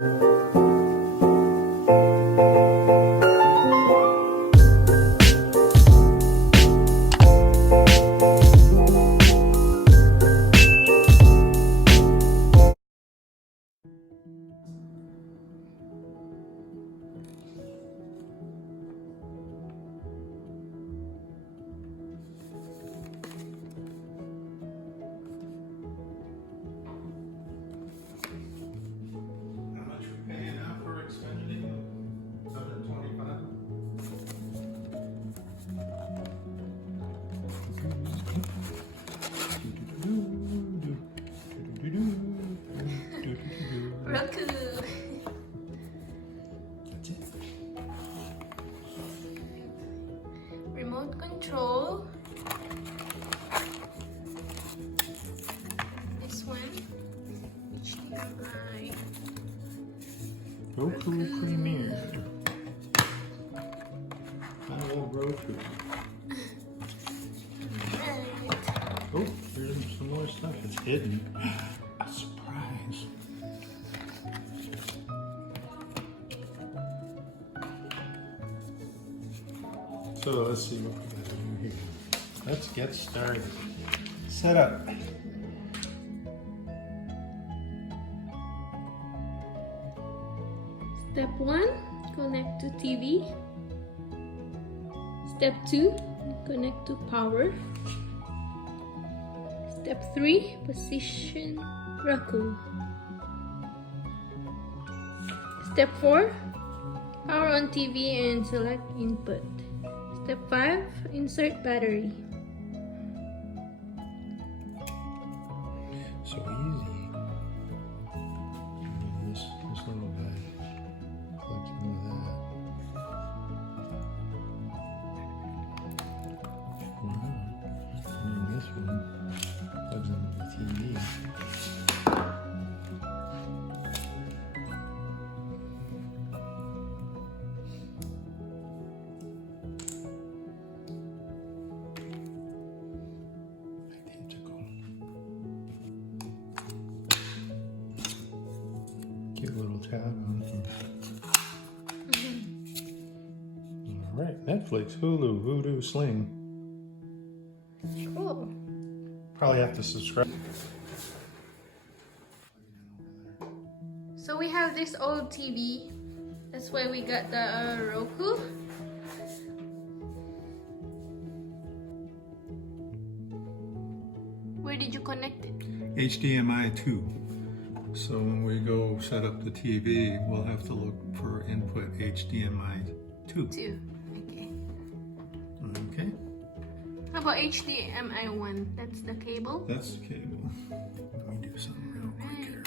Roku. That's it. Remote control. This one. HDMI. Roku Premiere. I love Roku. Right. Oh, here's some more stuff. It's hidden. A surprise. So let's see what we got in here. Let's get started. Set up. Step 1, connect to TV. Step 2, connect to power. Step 3, position Roku. Step 4, power on TV and select input. Step 5, insert battery. So easy. And this little guy plugs into that. Wow. And then this one plugs into the TV. Identical. Cute little tab on it. All right, Netflix, Hulu, Voodoo, Sling. Cool. Probably have to subscribe. So we have this old TV. That's why we got the Roku. Where did you connect it? HDMI 2. So when we go set up the TV, we'll have to look for input HDMI 2. 2. Okay. Okay, How about HDMI 1? That's the cable. that's the cable. Let me do something real quick here.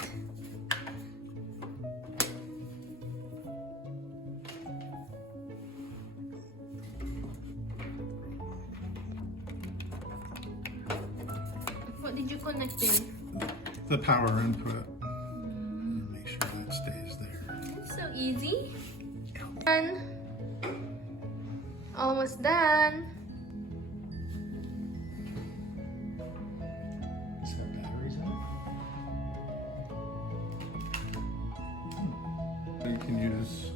What did you connect in? The power input. Make sure that stays there. It's so easy. Done. Almost done. Does it have batteries in it? You can use